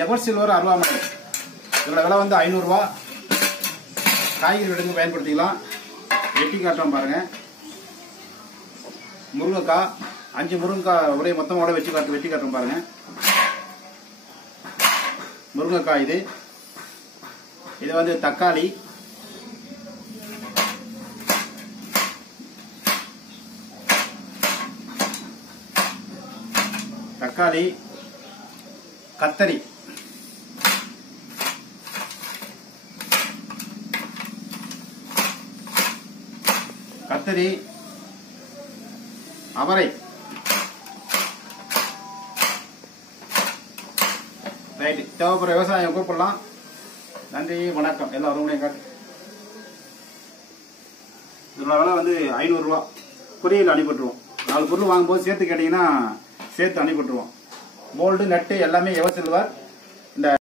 Ever silver அருவாமனை. இதோட விலை வந்து 500 ரூபா. காய்கறி வெட்டுக்கு பயன்படுத்திக்கலாம். வெட்டி காட்டுறோம் பாருங்க. முருங்கைக்காய் 5 முருங்கைக்காய் ஒரே மொத்தமாக வெட்டி காட்டுறோம் பாருங்க. முருங்கைக்காய் இது வந்து தக்காளி, கத்தரி, அவரை. ரைட்டு, தேவைப்படுற விவசாயம் கூப்பிடலாம். நன்றி, வணக்கம். எல்லாரும் காட்டு. இதோட விலை வந்து 500 ரூபா. கொரியரில் அனுப்பிட்டுருவோம். 4 பொருள் வாங்கும்போது சேர்த்து கேட்டீங்கன்னா சேர்த்து அனுப்பிட்டுருவோம். போல்டு, நட்டு எல்லாமே எவர் சில்வர். இந்த